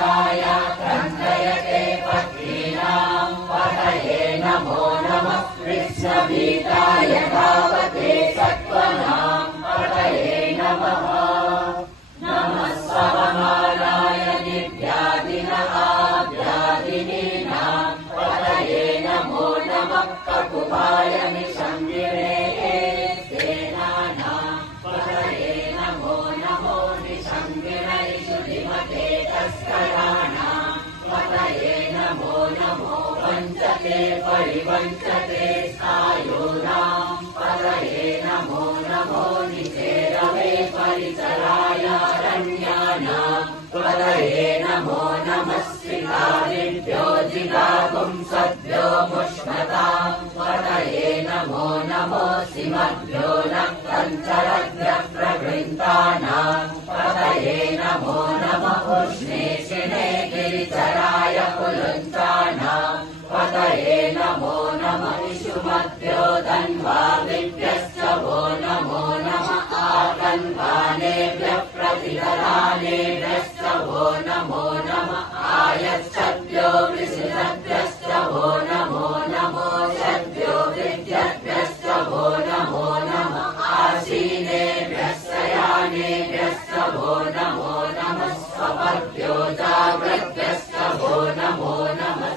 व्यासाय क्रन्दयते पत्नीनाम् पतये नमो नमः कृष्णभीताय धावते सत्त्वनाम् पतये नमः नमः स्वमानाय दिव्यादिनाव्यादिनीनाम् पतये नमो नमः ककुभाय निशङ्गिने सेनानाम् पतये नमो नमो निशङ्गिनैषु धीमते तस्कराणाम् पतये नमो नमो वञ्चते परिवञ्चते सायूनाम् पतये नमो नमो निचेरवे परिचरायारण्यानाम् पतये नमो नमः श्रितादिभ्यो जिगापुंसभ्यो मुष्मताम् पतये नमो नमो सिमभ्यो नक्तञ्चरभ्यः प्रवृन्तानाम् पतये नमो नमः उष्णेशिने गिरिचराय पुलुन्तानाम् पतये नमो नमः इषुमभ्यो धन्वादिभ्यश्च वो नमो नमः आतन्वानेभ्यः प्रतिदलानेभ्यश्च वो नमो नमः आयच्छद्भ्यो वृषिभ्यश्च वो नमो नमो शद्भ्यो वृद्ध्यभ्यश्च वो नमो नमः आसीनेभ्यः शयानेभ्यश्च वो नमो नमः स्वपद्भ्यो जाग्रद्भ्यश्च वो नमो नमः